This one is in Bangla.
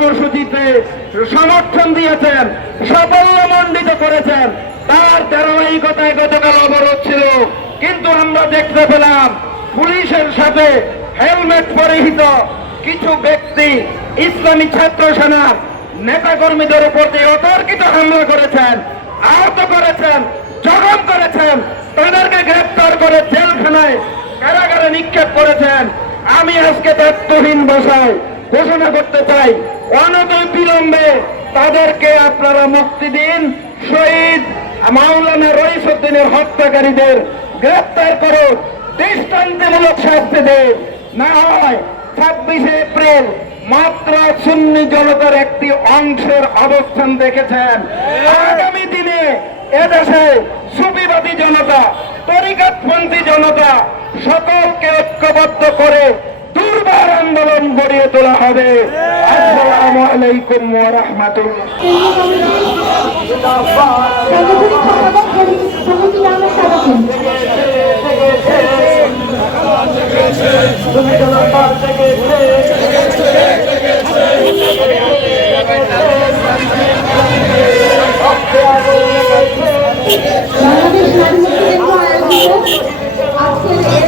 কর্মসূচিতে সমর্থন দিয়েছেন সাফল্যমণ্ডিত করেছেন। তার ধারাবাহিকতায় গতকাল অবরোধ ছিল। কিন্তু আমরা দেখতে পেলাম, পুলিশের সাথে হেলমেট পরিহিত কিছু ব্যক্তি, ইসলামী ছাত্র সেনার নেতাকর্মীদের উপর দিয়ে অতর্কিত হামলা করেছেন, আহত করেছেন, জখম করেছেন। তাদেরকে গ্রেপ্তার করে জেলখানায় কারাগারে নিক্ষেপ করেছেন। আমি আজকে দায়িত্বহীন ভাষায় ঘোষণা করতে চাই অনত বিলম্বে তাদেরকে আপনারা মুক্তি দিন। শহীদ মাওলানা রইসুদ্দিনের হত্যাকারীদের গ্রেপ্তার করুন। দৃষ্টান্তমূলক শাস্তি দেন। না হয় ছাব্বিশে এপ্রিল মাত্র সুন্নি জনতার একটি অংশের অবস্থান দেখেছেন। আগামী দিনে এদেশে সুবিবাদী জনতা তরিকাতপন্থী জনতা সকলকে ঐক্যবদ্ধ করে দুর্বার আন্দোলন গড়িয়ে তোলা হবে। আসসালামু আলাইকুম ওয়া বাংলাদেশ আজকের